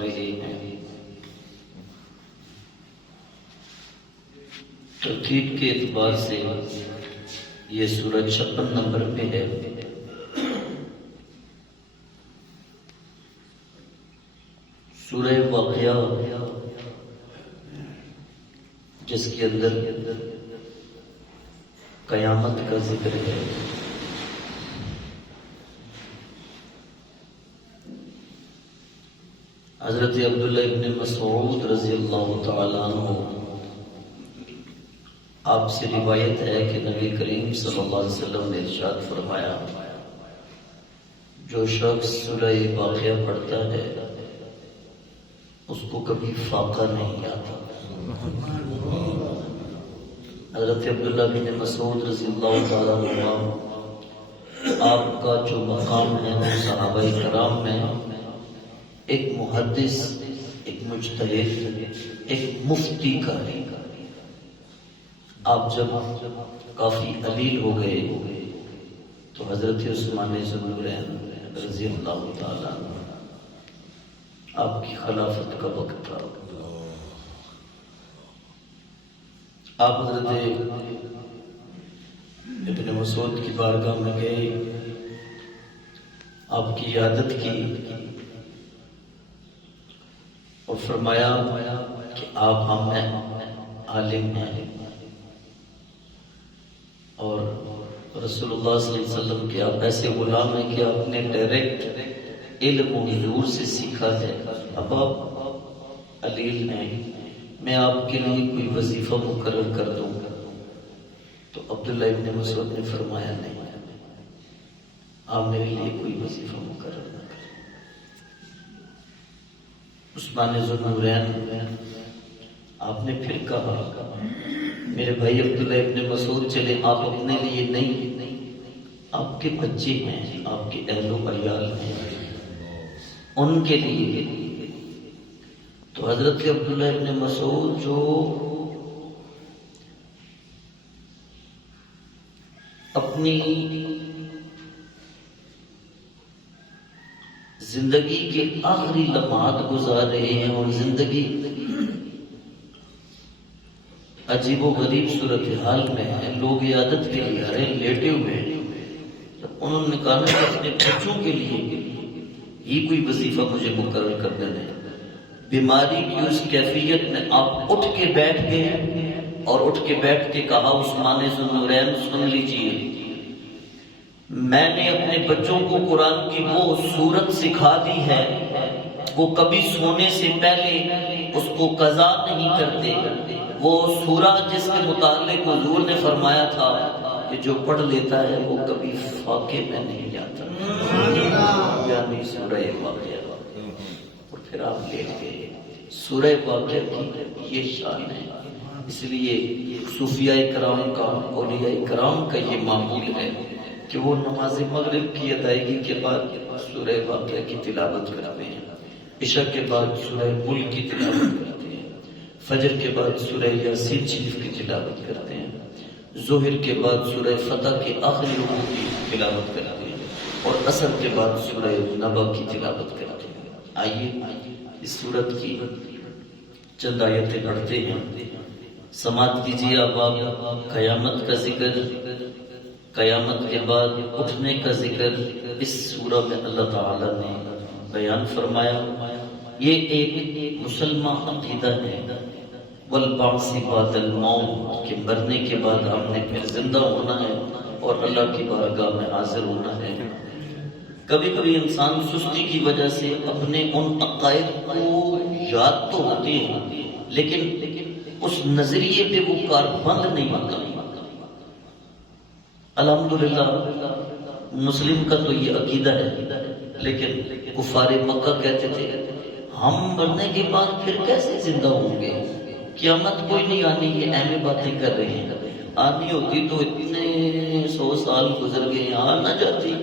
رہے ہیں۔ ترتیب کے اعتبار سے یہ سورہ 56 نمبر پہ ہے۔ سورہ واقعہ جس کے اندر قیامت کا ذکر ہے۔ حضرت عبداللہ ابن مسعود رضی اللہ تعالیٰ عنہ آپ سے روایت ہے کہ نبی کریم صلی اللہ علیہ وسلم نے ارشاد فرمایا، جو شخص سورہ واقعہ پڑھتا ہے اس کو کبھی فاقہ نہیں آتا۔ حضرت عبداللہ بن مسعود رضی اللہ تعالیٰ عنہ آپ کا جو مقام ہے وہ صحابہ کرام میں ایک محدث، ایک مجتہد، ایک مفتی کا ہے۔ آپ جب کافی علیل ہو گئے تو حضرت عثمان ذو النورین رضی اللہ تعالیٰ عنہ آپ کی خلافت کا وقت تھا۔ آپ حضرت ابن مسعود کی بارگاہ میں گئے، آپ کی عیادت کی اور فرمایا کہ آپ ہم میں عالم ہیں اور رسول اللہ صلی اللہ علیہ وسلم کے آپ ایسے غلام ہیں کہ آپ نے ڈائریکٹ علم و حضور سے سیکھا ہے۔ اب آپ علیل ہیں، میں آپ کے لیے کوئی وظیفہ مقرر کر دوں گا؟ تو عبداللہ ابن مسعود نے فرمایا نہیں، آپ میرے لیے کوئی وظیفہ مقرر نہ کریں۔ عثمان ذو النورین آپ نے پھر کہا، میرے بھائی عبداللہ ابن مسعود چلے، آپ اپنے لیے نہیں، آپ کے بچے ہیں، آپ کے اہل و عیال ہیں، ان کے لیے۔ تو حضرت عبداللہ ابن مسعود جو اپنی زندگی کے آخری لمحات گزار رہے ہیں اور زندگی عجیب و غریب صورتحال میں ہے، لوگ عیادت کے لیے آ رہے ہیں، لیٹے ہوئے ہیں، انہوں نے کہا کہ اپنے بچوں کے لیے ہی کوئی وظیفہ مجھے مقرر کر دینا ہے۔ بیماری کی اس کیفیت میں آپ اٹھ کے بیٹھ گئے اور اٹھ کے بیٹھ کے کہا، عثمان ذو النورین سن لیجئے، میں نے اپنے بچوں کو قرآن کی وہ سورت سکھا دی ہے، وہ کبھی سونے سے پہلے اس کو قضا نہیں کرتے، وہ سورہ جس کے متعلق حضور نے فرمایا تھا کہ جو پڑھ لیتا ہے وہ کبھی فاقے میں نہیں جاتا، یعنی سورہ واقعہ۔ اور پھر آپ لیٹ گئے۔ سورہ واقعہ کی یہ شان ہے، اس لیے صوفیاء کرام کا، اولیاء کرام کا یہ معمول ہے کہ وہ نماز مغرب کی ادائیگی کے بعد سورہ واقعہ کی تلاوت کرتے ہیں، عشاء کے بعد سورہ ملک کی تلاوت کرتے ہیں، فجر کے بعد سورہ یاسین شریف کی تلاوت کرتے ہیں، ظہر کے بعد سورہ فتح کے آخری رکوع کی تلاوت کرتے ہیں، اور عصر کے بعد سورہ نبا کی تلاوت کرتے ہیں۔ آئیے اس سورت کی چند آیتیں پڑھتے ہیں، سماعت کیجیے۔ اب آپ قیامت کا ذکر، قیامت کے بعد اٹھنے کا ذکر اس سورہ میں اللہ تعالیٰ نے بیان فرمایا۔ یہ ایک مسلمان عقیدہ ہے، والبعث بعد الموت، کہ مرنے کے بعد ہم نے پھر زندہ ہونا ہے اور اللہ کی بارگاہ میں حاضر ہونا ہے۔ کبھی کبھی انسان سستی کی وجہ سے اپنے ان عقائد کو یاد تو ہوتے ہیں لیکن اس نظریے پہ وہ کاربند نہیں ہوتا۔ الحمدللہ مسلم کا تو یہ عقیدہ ہے، لیکن کفار مکہ کہتے تھے ہم مرنے کے بعد پھر کیسے زندہ ہوں گے، قیامت کوئی نہیں آنی، یہ اہم باتیں کر رہے ہیں، آنی ہوتی تو اتنے 100 سال گزر گئے، یہاں نہ جاتی،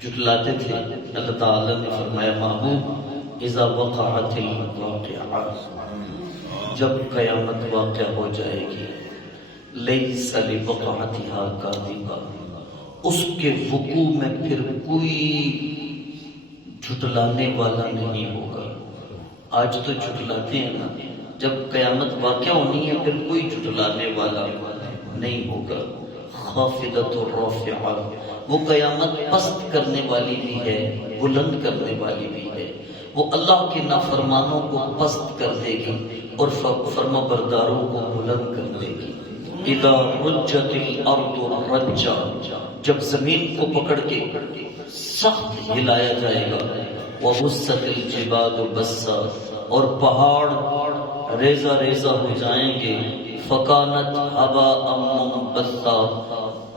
جھٹلاتے تھے۔ اللہ تعالیٰ نے فرمایا، محبوب اذا وقعت الواقعہ، جب قیامت واقع ہو جائے گی، لیس لوقعتها کاذبہ، اس کے وقوع میں پھر کوئی جھٹلانے والا نہیں ہوگا۔ آج تو جھٹلاتے ہیں نا، جب قیامت واقع ہونی ہے پھر کوئی جھٹلانے والا نہیں ہوگا. خافضۃ الرافعہ، وہ قیامت پست کرنے والی بھی ہے، بلند کرنے والی بھی ہے. وہ اللہ کے نافرمانوں کو پست کر دے گی اور فرما برداروں کو بلند کر دے گی. اذا رجت الارض رجا، جب زمین کو پکڑ کے سخت ہلایا جائے گا. وبست الجبال بسا، اور پہاڑ ریزہ ریزہ ہو جائیں گے. فکانت هباء منبثا،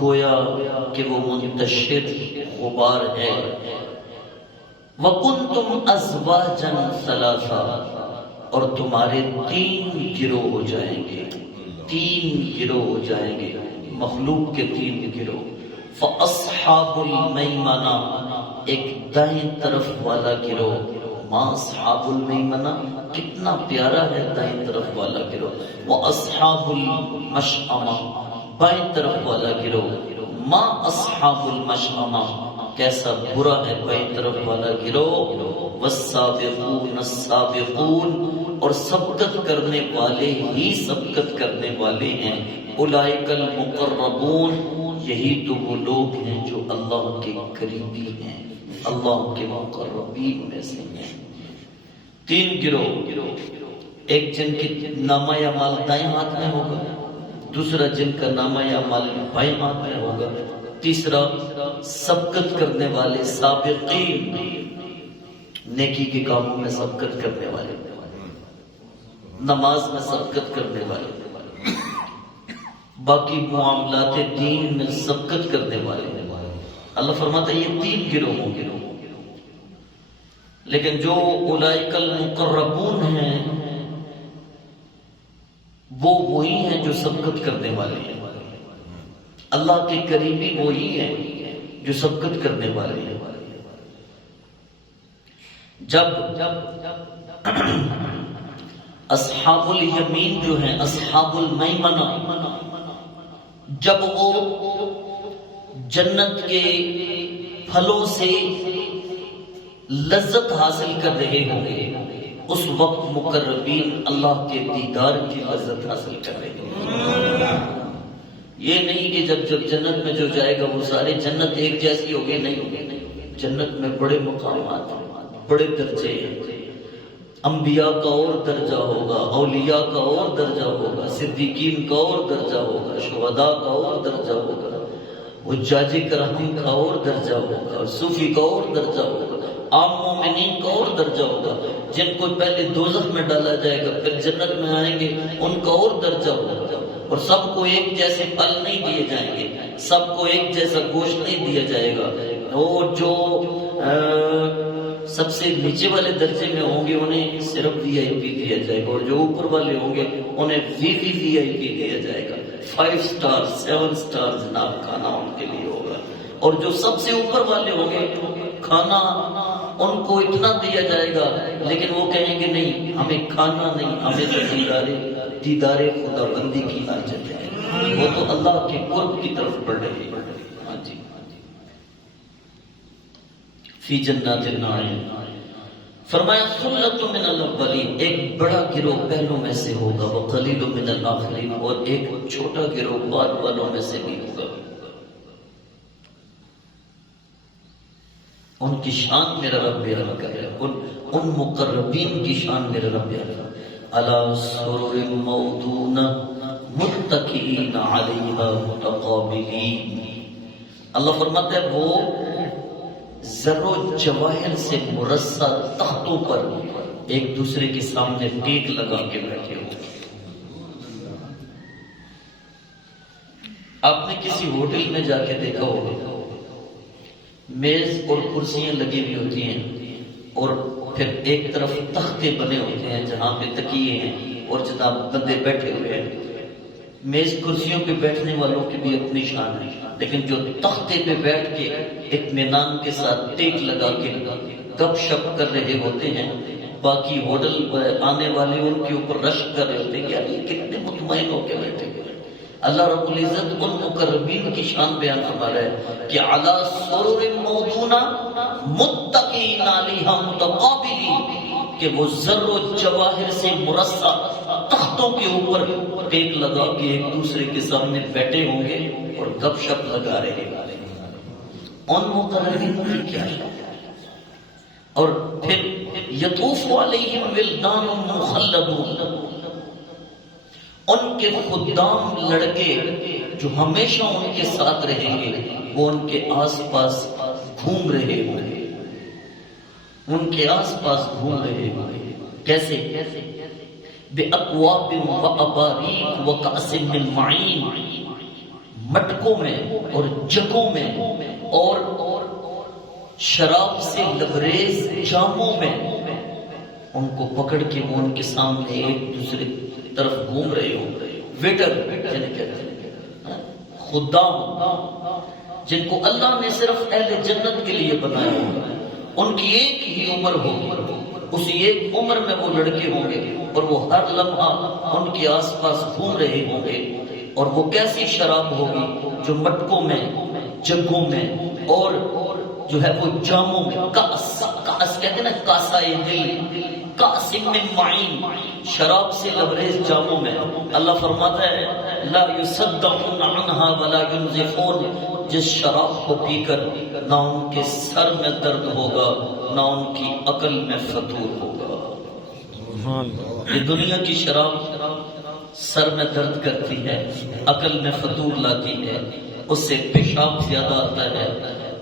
گویا کہ وہ منتشر غبار ہے. وَكُنْتُمْ أَزْوَاجًا ثَلَاثًا، اور تمہارے 3 گروہ ہو جائیں گے، 3 گروہ ہو جائیں گے، مخلوق کے 3 گروہ. فَأَصْحَابُ الْمَيْمَنَةِ، ایک دائیں طرف والا گروہ. ما اصحاب المیمنہ، کتنا پیارا ہے دائیں طرف والا گروہ. وَأَصْحَابُ الْمَشْأَمَةِ، بائیں طرف والا گروہ. ما اصحاب المشأمہ، کیسا برا ہے بائیں طرف والا گروہ. والسابقون السابقون، اور سبقت کرنے والے ہی سبقت کرنے والے ہیں. اولئک المقربون، یہی تو وہ لوگ ہیں جو اللہ کے قریبی ہیں، اللہ کے مقربین میں سے ہیں. 3 گروہ، ایک جن کی نامہ اعمال دائیں ہاتھ میں ہوگا، دوسرا جن کا نامہ اعمال بائیں ہاتھ میں ہوگا، تیسرا سبقت کرنے والے سابقین، نیکی کے کاموں میں سبقت کرنے والے، نماز میں سبقت کرنے والے، باقی معاملات دین میں سبقت کرنے والے. اللہ فرماتا ہے یہ 3 گروہ ہوں گے. لیکن جو اولئک المقربون ہیں وہ وہی ہیں جو سبقت کرنے والے ہیں. اللہ کے قریبی وہی ہیں جو سبقت کرنے والے ہیں. جب اصحاب الیمین جو ہیں، اصحاب المیمنہ، جب وہ جنت کے پھلوں سے لذت حاصل کر رہے ہوں گے، اس وقت مقربین اللہ کے دیدار کی لذت حاصل کر رہے ہیں. یہ نہیں کہ جب جنت میں جو جائے گا وہ سارے جنت ایک جیسی ہوگی، نہیں. جنت میں بڑے مقامات ہیں، بڑے درجے ہیں. انبیاء کا اور درجہ ہوگا، اولیاء کا اور درجہ ہوگا، صدیقین کا اور درجہ ہوگا، شہداء کا اور درجہ ہوگا، حجاج کرام کا اور درجہ ہوگا، صوفی کا اور درجہ ہوگا، عام مومنین کا اور درجہ ہوگا. جن کو پہلے دوزخ میں ڈالا جائے گا پھر جنت میں آئیں گے ان کا اور درجہ ہوگا. اور سب کو ایک جیسے پھل نہیں دیے جائیں گے، سب کو ایک جیسا گوشت نہیں دیا جائے گا. اور جو سب سے نیچے والے درجے میں ہوں گے انہیں صرف وی آئی پی دیا جائے گا، اور جو اوپر والے ہوں گے انہیں وی آئی پی دیا جائے گا. 5 سٹار 7 سٹار جناب کھانا ان کے لیے ہوگا. اور جو سب سے اوپر والے ہوں گے کھانا ان کو اتنا دیا جائے گا، لیکن وہ کہیں گے نہیں ہمیں کھانا نہیں، ہمیں تو دیدار خدا بندی کی حاجت ہے. وہ تو اللہ کے قرب کی طرف بڑھ رہے ہیں. ہاں جی، فی جنات النعیم. فرمایا ثلۃ من الاولین، ایک بڑا گروہ پہلوں میں سے ہوگا، وقلیل من الاخرین، اور ایک چھوٹا گروہ بعد والوں میں سے بھی ہوگا. ان کی شان میرا رب بیان کر رہا ہے، ان مقربین کی شان میرا رب بیان کر رہا ہے. علی سرر موضونہ متکئین علیہا متقابلین. اللہ فرماتا ہے وہ زر و جواہر سے مرصع تختوں پر ایک دوسرے کے سامنے ٹیک لگا کے بیٹھے ہو. آپ نے کسی ہوٹل میں جا کے دیکھا ہوگا میز اور کرسیاں لگی ہوئی ہوتی ہیں، اور پھر ایک طرف تختے بنے ہوتے ہیں جہاں پہ تکیے ہیں اور جناب بندے بیٹھے ہوئے ہیں. میز کرسیوں پہ بیٹھنے والوں کی بھی اپنی شان ہے، لیکن جو تختے پہ بیٹھ کے اطمینان کے ساتھ ٹیک لگا کے گپ شپ کر رہے ہوتے ہیں، باقی ہوٹل آنے والے ان کے اوپر رشک کر رہے ہوتے ہیں کہ یار یہ کتنے مطمئن ہو کے بیٹھے ہوئے. اللہ رب العزت ان مقربین کی شان بیان فرما رہا ہے کہ علی سرر موضونہ متکئین علیہا متقابلین، کہ وہ زر و جواہر سے مرصع تختوں کے اوپر ٹیک لگا کے ایک دوسرے کے سامنے بیٹھے ہوں گے اور گپ شپ لگا رہے ہیں. ان مقررین نے کیا ہے؟ اور پھر یطوف علیہم ولدان مخلدون، ان کے خدام لڑکے جو ہمیشہ ان کے ساتھ رہیں گے وہ ان کے آس پاس گھوم رہے ہوں گے، ان کے آس پاس گھوم رہے ہوں گے. کیسے؟ بِأَكْوَابٍ وَأَبَارِيقٍ وَكَأْسٍ مِّن مَّعِينٍ، مٹکوں میں اور جگوں میں اور شراب سے لبریز جاموں میں ان کو پکڑ کے وہ ان کے سامنے ایک دوسرے طرف گھوم رہے ہوں. ویٹر کہتے ہیں، خدام جن کو اللہ نے صرف اہل جنت کے لیے بنایا ہوگا، ان کی ایک ہی عمر ہوگی، اسی ایک عمر میں وہ لڑکے ہوں گے اور وہ ہر لمحہ ان کے آس پاس گھوم رہے ہوں گے. اور وہ کیسی شراب ہوگی جو مٹکوں میں، جگوں میں اور جو ہے وہ جاموں میں، کاس کہتے ہیں نا، کاسائے دل، کاس من معین، شراب سے لبریز جاموں میں. اللہ فرماتا ہے لا یصدعون عنہا ولا ینزفون، جس شراب کو پی کر نہ ان کے سر میں درد ہوگا نہ ان کی عقل میں فتور ہوگا. یہ دنیا کی شراب سر میں درد کرتی ہے، عقل میں فتور لاتی ہے، اس سے پیشاب زیادہ آتا ہے،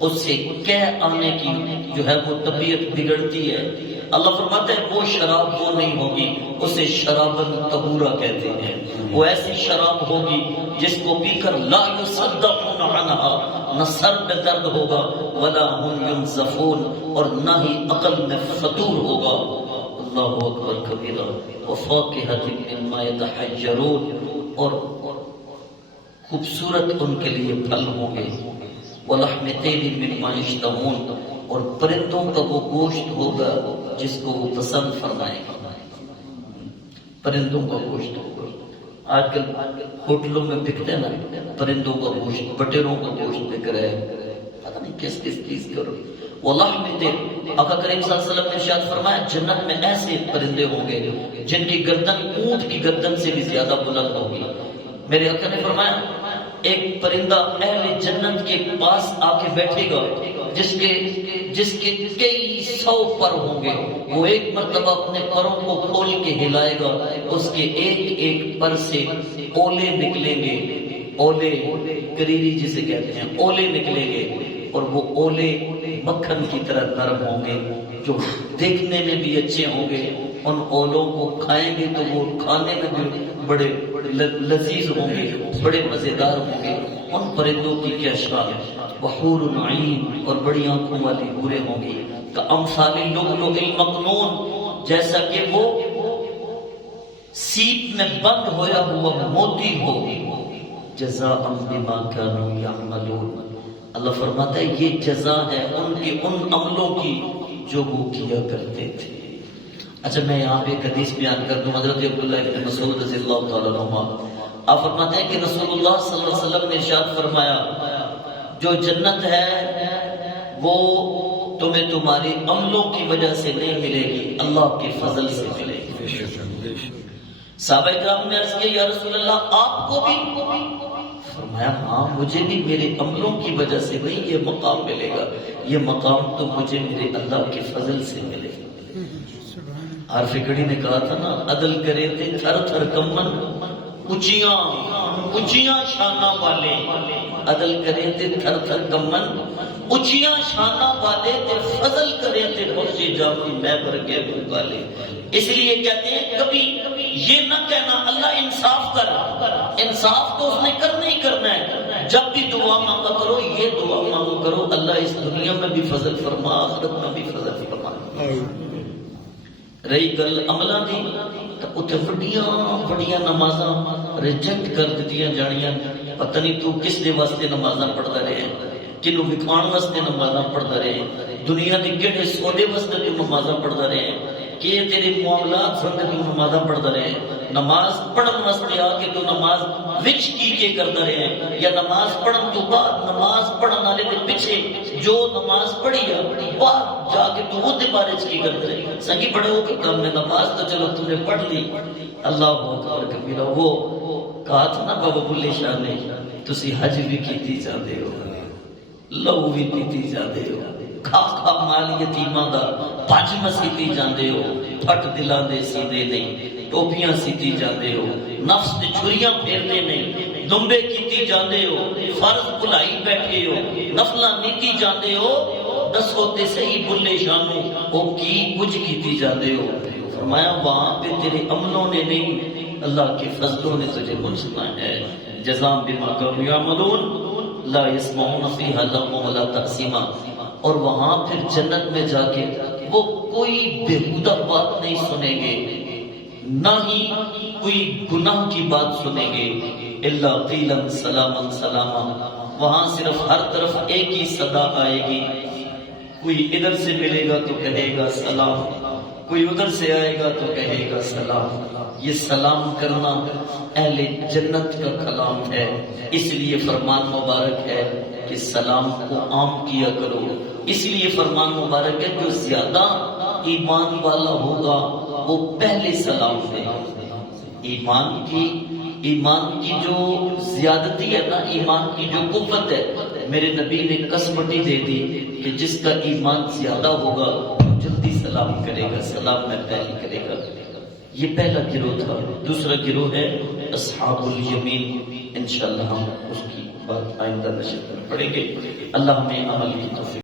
اس سے قے آنے کی جو ہے وہ طبیعت بگڑتی ہے. اللہ فرماتا ہے وہ شراب وہ نہیں ہوگی، اسے شرابن طہورا کہتے ہیں. وہ ایسی شراب ہوگی جس کو پی کر لا یصدعون عنہا، نہ سر میں درد ہوگا ولا هم ينزفون، اور نہ ہی عقل میں فتور ہوگا. اللہ اکبر کبیرہ. وفاکہۃ مما یتحیرون، اور خوبصورت ان کے لیے پھل ہوں گے. ولحم طیر مما یشتہون، اور پرندوں کا وہ گوشت ہوگا جس کو وہ پسند فرمائے گا. پرندوں کا گوشت ہوگا. آج کل ہوٹلوں میں بکتے نا پرندوں کا گوشت، بٹیروں کا گوشت بک رہا ہے، پتہ نہیں کس کس چیز کرو. وَلَحْمِ طِيرٍ، آقا کریم صلی اللہ علیہ وسلم نے ارشاد فرمایا جنت میں ایسے پرندے ہوں گے جن کی گردن اونٹ کی گردن سے بھی زیادہ بلند ہوگی. میرے آقا نے فرمایا ایک پرندہ اہل جنت کے پاس آ کے بیٹھے گا جس کے کئی سو پر ہوں گے. وہ ایک مرتبہ اپنے پروں کو کھول کے ہلائے گا، اس کے ایک ایک پر سے اولے نکلیں گے. اولے کریری جسے کہتے ہیں، اولے نکلیں گے، اور وہ اولے مکھن کی طرح نرم ہوں گے جو دیکھنے میں بھی اچھے ہوں گے. ان اولوں کو کھائیں گے تو وہ کھانے میں بھی بڑے لذیذ ہوں گے، بڑے مزیدار ہوں گے. ان پرندوں کی کیا شان ہے. وحور عین، اور بڑی آنکھوں والی حوریں ہوں گی. کامثال اللؤلؤ المکنون، جیسا کہ وہ سیپ میں بند ہویا ہوا موتی ہو. جزاء بما كانوا يعملون، اللہ فرماتا ہے یہ جزا ہے ان کے ان عملوں کی جو وہ کیا کرتے تھے. اچھا میں یہاں پہ ایک حدیث بیان کر دوں. حضرت عبداللہ ابن مسعود رضی اللہ تعالیٰ عنہ آپ فرماتے ہیں کہ رسول اللہ صلی اللہ علیہ وسلم نے ارشاد فرمایا جو جنت ہے وہ تمہیں تمہاری عملوں کی وجہ سے نہیں ملے گی، اللہ کے فضل سے ملے گی. صحابہ کرام نے عرض کیا یا رسول اللہ آپ کو بھی؟ فرمایا ہاں مجھے بھی میرے عملوں کی وجہ سے نہیں یہ مقام ملے گا، یہ مقام تو مجھے میرے اللہ کے فضل سے ملے گا. عارف گڑھی نے کہا تھا نا عدل کرے تھے تھر تھر کمن، اونچیاں شانہ والے، عدل کرے تھے تھر تھر کمن، اونچیاں شانہ والے تے فضل کرے تھے خوشی جامی میں بھر کے والے. اس لیے کہتے ہیں کبھی یہ نہ کہنا اللہ انصاف کر، انصاف تو اس نے کرنا ہی کرنا ہے. جب بھی دعا مانگا کرو یہ دعا مانگو کرو اللہ اس دنیا میں بھی فضل فرما آخرت میں بھی فضل فرما. رہی گل عملہ دی تو اتنے بڑیاں نمازاں ریجیکٹ کر دیتیاں جانیاں. پتہ نہیں تو کس دے واسطے نمازاں پڑھتا رہے ہیں، کنوں وکھان واسطے نمازاں پڑھتا رہے ہیں، دنیا کے کہڑے سودے واسطے تو نمازاں پڑھتا رہے ہیں، کہ تیرے معاملات سن تو نمازاں پڑھتا رہے ہیں. نماز پڑھن واسطے آ کے تو نماز وچ کی کے کردا رہے ہیں، یا نماز پڑھن تو بعد نماز پڑھن والے دے پیچھے جو نماز پڑھی ہے بعد جا کے تو وہ دے بارے چ کی کردا رہے سنگی بڑے ہو کے کام میں نماز تو چلو تم نے پڑھ لی، اللہ اکبر کبیرہ، وہ کہا تھا نا بابا بلے شاہ نے تسی حج بھی کیتی جاندے ہو، لو بھی پیتی جاندے ہو، کھا کھا مال یتیماں دا پج مسیتی جاندے ہو، پھٹ دلاں دے سیدے نہیں، ٹوپیاں سیتی جاندے ہو، نفس دے چھریاں پھیرنے نہیں، دمبے کیتی جاندے ہو، فرض بھلائی بیٹھے ہو، نفلاں نیتی جاندے ہو، دسو تے صحیح بلے شانو او کی کچھ کیتی جاندے ہو؟ فرمایا وہاں پہ تیرے عملوں نے نہیں، اللہ کے فضلوں نے تجھے منصفا ہے، جزاء بما كانوا يعملون لا يسمعون فيها لغوا ولا تأثیما، اور وہاں پھر جنت میں جا کے وہ کوئی بےہودہ بات نہیں سنیں گے، نہ ہی کوئی گناہ کی بات سنیں گے، الا قیلا سلاما سلاما، وہاں صرف ہر طرف ایک ہی صدا آئے گی، کوئی ادھر سے ملے گا تو کہے گا سلام، کوئی ادھر سے آئے گا تو کہے گا سلام۔ یہ سلام کرنا اہل جنت کا کلام ہے، اس لیے فرمان مبارک ہے کہ سلام کو عام کیا کرو، اس لیے فرمان مبارک ہے جو زیادہ ایمان والا ہوگا وہ پہلے سلام دے۔ ایمان کی جو زیادتی ہے نا، ایمان کی جو قوت ہے، میرے نبی نے کسمٹی دے دی کہ جس کا ایمان زیادہ ہوگا وہ جلدی سلام کرے گا، سلام میں پہلے کرے گا۔ یہ پہلا گروہ تھا۔ دوسرا گروہ ہے اصحاب الیمین، انشاءاللہ ہم اس کی بات آئندہ نشر میں پڑھیں گے۔ اللہ ہمیں عمل کی توفیق